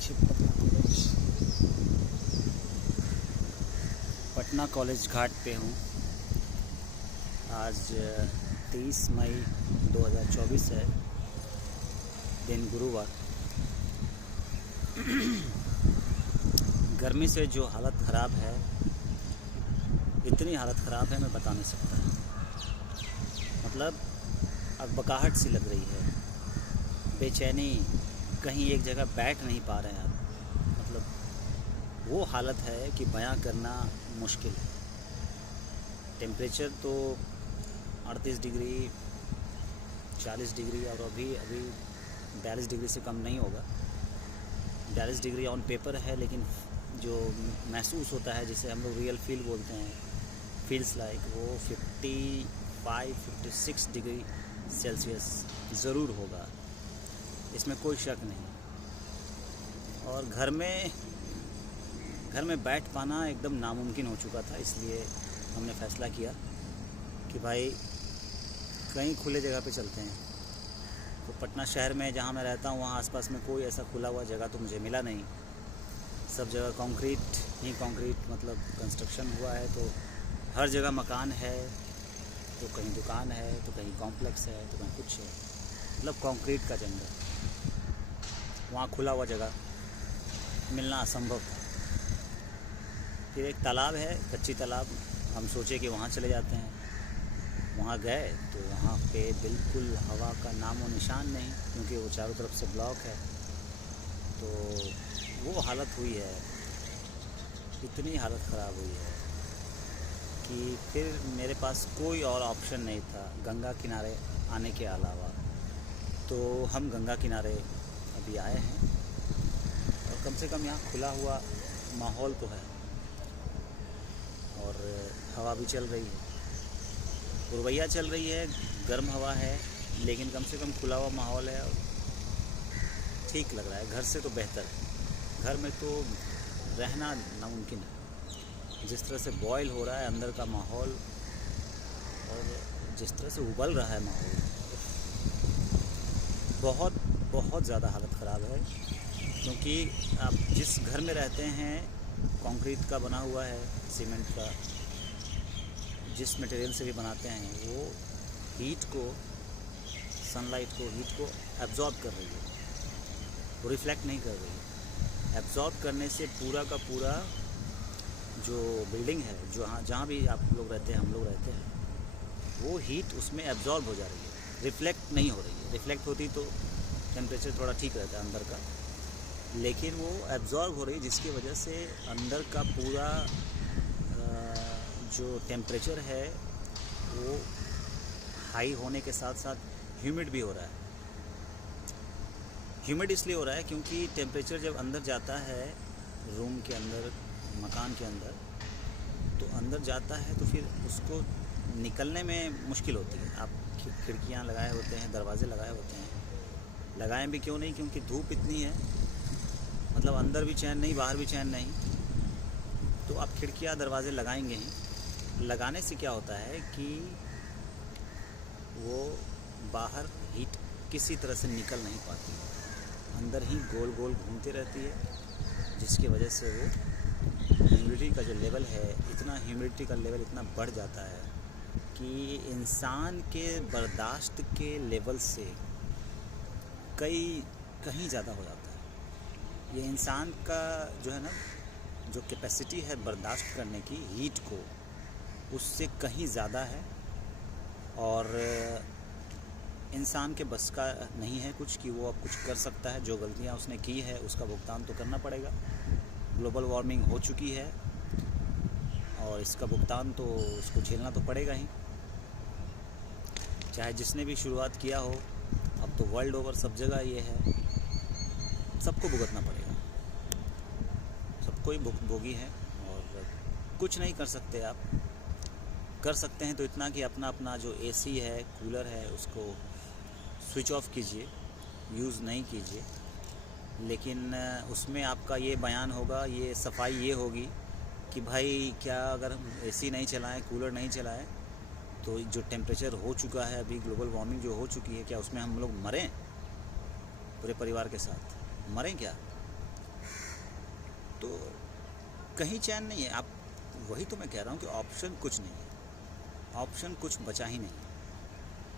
पीछे पटना कॉलेज घाट पे हूँ। आज 23 मई 2024 है, दिन गुरुवार। गर्मी से जो हालत ख़राब है, इतनी हालत ख़राब है मैं बता नहीं सकता। मतलब अकबकाहट सी लग रही है, बेचैनी, कहीं एक जगह बैठ नहीं पा रहे हैं आप। मतलब वो हालत है कि बयां करना मुश्किल है। टेम्परेचर तो 38 डिग्री 40 डिग्री और अभी 42 डिग्री से कम नहीं होगा। 42 डिग्री ऑन पेपर है, लेकिन जो महसूस होता है, जिसे हम लोग रियल फील बोलते हैं, फील्स लाइक, वो 55-56 डिग्री सेल्सियस ज़रूर होगा, इसमें कोई शक नहीं। और घर में बैठ पाना एकदम नामुमकिन हो चुका था, इसलिए हमने फ़ैसला किया कि भाई कहीं खुले जगह पे चलते हैं। तो पटना शहर में जहाँ मैं रहता हूँ, वहाँ आसपास में कोई ऐसा खुला हुआ जगह तो मुझे मिला नहीं। सब जगह कंक्रीट, मतलब कंस्ट्रक्शन हुआ है। तो हर जगह मकान है, तो कहीं दुकान है, तो कहीं कॉम्प्लेक्स है, तो कहीं कुछ है, मतलब कंक्रीट का जंगल। वहाँ खुला हुआ जगह मिलना असंभव था। फिर एक तालाब है, कच्ची तालाब, हम सोचे कि वहाँ चले जाते हैं। वहाँ गए तो वहाँ पे बिल्कुल हवा का नामो निशान नहीं, क्योंकि वो चारों तरफ से ब्लॉक है। तो वो हालत हुई है, इतनी हालत ख़राब हुई है कि फिर मेरे पास कोई और ऑप्शन नहीं था गंगा किनारे आने के अलावा। तो हम गंगा किनारे अभी आए हैं, और कम से कम यहाँ खुला हुआ माहौल तो है, और हवा भी चल रही है, पुरवैया चल रही है, गर्म हवा है, लेकिन कम से कम खुला हुआ माहौल है और ठीक लग रहा है। घर से तो बेहतर है। घर में तो रहना नामुमकिन है। जिस तरह से बॉयल हो रहा है अंदर का माहौल, और जिस तरह से उबल रहा है माहौल, बहुत ज़्यादा हालत ख़राब है। क्योंकि आप जिस घर में रहते हैं, कंक्रीट का बना हुआ है, सीमेंट का, जिस मटेरियल से भी बनाते हैं, वो हीट को, सनलाइट को, हीट को एब्जॉर्ब कर रही है, वो रिफ्लेक्ट नहीं कर रही है। एब्जॉर्ब करने से पूरा का पूरा जो बिल्डिंग है, जो जहाँ भी आप लोग रहते हैं, हम लोग रहते हैं, वो हीट उसमें एब्जॉर्ब हो जा रही है, रिफ्लेक्ट नहीं हो रही है। रिफ्लेक्ट होती तो टेम्परेचर थोड़ा ठीक रहता है अंदर का, लेकिन वो एब्जॉर्ब हो रही है, जिसकी वजह से अंदर का पूरा जो टेम्परेचर है वो हाई होने के साथ साथ ह्यूमिड भी हो रहा है। ह्यूमिड इसलिए हो रहा है क्योंकि टेम्परेचर जब अंदर जाता है, रूम के अंदर, मकान के अंदर, तो अंदर जाता है तो फिर उसको निकलने में मुश्किल होती है। आप खिड़कियां लगाए होते हैं, दरवाजे लगाए होते हैं, लगाएं भी क्यों नहीं, क्योंकि धूप इतनी है, मतलब अंदर भी चैन नहीं, बाहर भी चैन नहीं, तो आप खिड़कियां दरवाजे लगाएंगे ही। लगाने से क्या होता है कि वो बाहर हीट किसी तरह से निकल नहीं पाती, अंदर ही गोल गोल घूमती रहती है, जिसकी वजह से वो ह्यूमिडिटी का जो लेवल है, ह्यूमिडिटी का लेवल इतना बढ़ जाता है कि इंसान के बर्दाश्त के लेवल से कहीं ज़्यादा हो जाता है। ये इंसान का जो है ना, जो कैपेसिटी है बर्दाश्त करने की हीट को, उससे कहीं ज़्यादा है, और इंसान के बस का नहीं है कुछ कि वो अब कुछ कर सकता है। जो गलतियां उसने की है उसका भुगतान तो करना पड़ेगा। ग्लोबल वार्मिंग हो चुकी है, और इसका भुगतान तो उसको झेलना तो पड़ेगा ही, चाहे जिसने भी शुरुआत किया हो। अब तो वर्ल्ड ओवर सब जगह ये है, सबको भुगतना पड़ेगा, सबको ही भोगी है, और कुछ नहीं कर सकते। आप कर सकते हैं तो इतना कि अपना अपना जो एसी है, कूलर है, उसको स्विच ऑफ कीजिए, यूज़ नहीं कीजिए। लेकिन उसमें आपका ये बयान होगा, ये सफाई ये होगी कि भाई क्या अगर हम एसी नहीं चलाएं, कूलर नहीं चलाएं, तो जो टेम्परेचर हो चुका है अभी, ग्लोबल वार्मिंग जो हो चुकी है, क्या उसमें हम लोग मरें? पूरे परिवार के साथ मरें क्या? तो कहीं चैन नहीं है। आप वही तो मैं कह रहा हूँ कि ऑप्शन कुछ नहीं है, ऑप्शन कुछ बचा ही नहीं।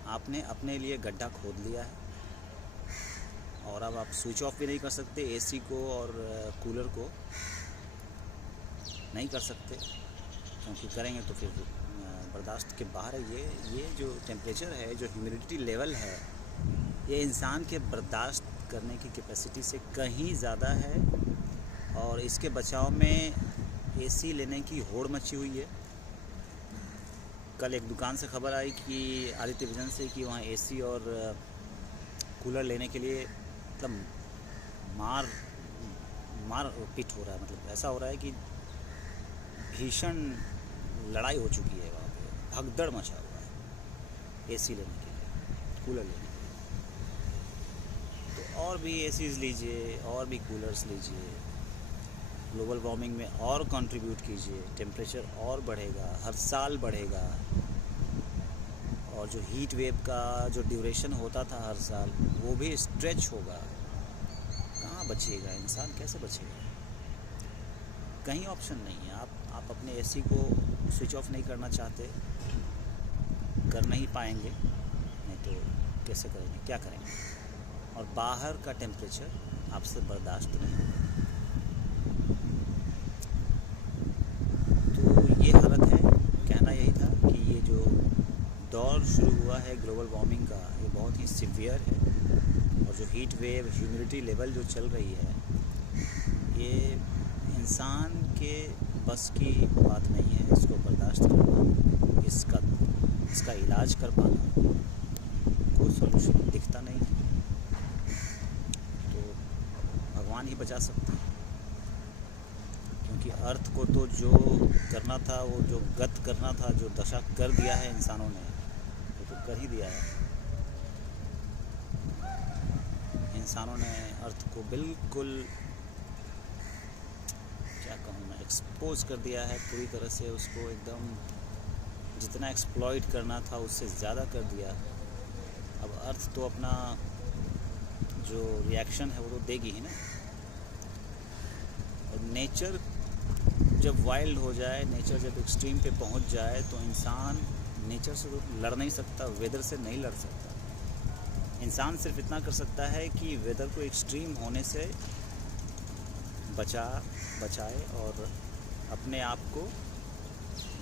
आपने अपने लिए गड्ढा खोद लिया है और अब आप स्विच ऑफ भी नहीं कर सकते एसी को और कूलर को नहीं कर सकते, क्योंकि करेंगे तो फिर बर्दाश्त के बाहर है। ये जो टेम्परेचर है, जो ह्यूमिडिटी लेवल है, ये इंसान के बर्दाश्त करने की कैपेसिटी से कहीं ज़्यादा है। और इसके बचाव में एसी लेने की होड़ मची हुई है। कल एक दुकान से खबर आई कि आदित्य विजन से कि वहाँ एसी और कूलर लेने के लिए मतलब मार पिट हो रहा है। मतलब ऐसा हो रहा है कि भीषण लड़ाई हो चुकी है वहाँ पे, भगदड़ मचा हुआ है एसी लेने के लिए, कूलर लेने के लिए। तो और भी एसीज लीजिए और भी कूलर्स लीजिए, ग्लोबल वार्मिंग में और कंट्रीब्यूट कीजिए, टेम्परेचर और बढ़ेगा, हर साल बढ़ेगा। और जो हीट वेव का जो ड्यूरेशन होता था हर साल, वो भी स्ट्रेच होगा। कहाँ बचिएगा इंसान, कैसे बचेगा? कहीं ऑप्शन नहीं है। आप अपने एसी को स्विच ऑफ नहीं करना चाहते, कर नहीं पाएंगे, नहीं तो कैसे करेंगे, क्या करेंगे? और बाहर का टेम्परेचर आपसे बर्दाश्त नहीं होगा। तो ये हालत है। कहना यही था कि ये जो दौर शुरू हुआ है ग्लोबल वार्मिंग का, ये बहुत ही सीवियर है। और जो हीट वेव, ह्यूमिडिटी लेवल जो चल रही है, ये इंसान के बस की बात नहीं है। इसको बर्दाश्त करना, इसका इलाज कर पाना, कोई सॉल्यूशन दिखता नहीं है। तो भगवान ही बचा सकते हैं, क्योंकि अर्थ को तो जो करना था, वो जो गत करना था, जो दशा कर दिया है इंसानों ने, वो तो कर ही दिया है। इंसानों ने अर्थ को बिल्कुल, क्या कहूँ मैं, एक्सपोज कर दिया है पूरी तरह से। उसको एकदम जितना एक्सप्लॉइट करना था उससे ज़्यादा कर दिया। अब अर्थ तो अपना जो रिएक्शन है वो तो देगी ही ना। और नेचर जब वाइल्ड हो जाए, नेचर जब एक्सट्रीम पे पहुंच जाए, तो इंसान नेचर से तो लड़ नहीं सकता, वेदर से नहीं लड़ सकता। इंसान सिर्फ इतना कर सकता है कि वेदर को एक्सट्रीम होने से बचाए और अपने आप को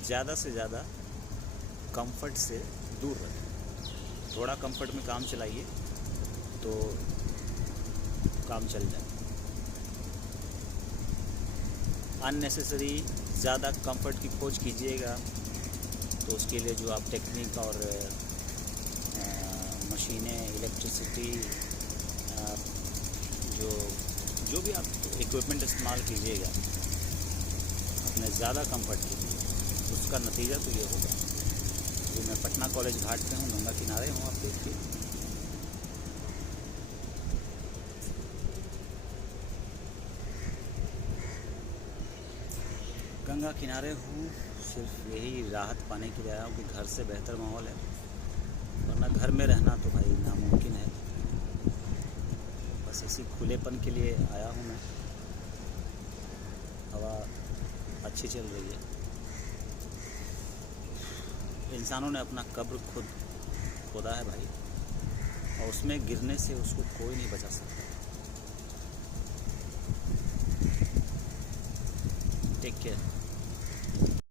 ज़्यादा से ज़्यादा कंफर्ट से दूर रखें। थोड़ा कंफर्ट में काम चलाइए तो काम चल जाए। अननेसेसरी ज़्यादा कंफर्ट की खोज कीजिएगा तो उसके लिए जो आप टेक्निक और मशीनें, इलेक्ट्रिसिटी, जो भी आप इक्विपमेंट इस्तेमाल कीजिएगा अपने ज़्यादा कंफर्ट के लिए, उसका नतीजा तो ये होगा। तो मैं पटना कॉलेज घाट पे हूँ, गंगा किनारे हूँ, आप देखिए। गंगा किनारे हूँ, सिर्फ यही राहत पाने के लिए आया हूँ कि घर से बेहतर माहौल है, वरना घर में रहना तो भाई नामुमकिन है। बस इसी खुलेपन के लिए आया हूँ मैं। हवा अच्छी चल रही है। इंसानों ने अपना कब्र खुद खोदा है भाई, और उसमें गिरने से उसको कोई नहीं बचा सकता। Take care.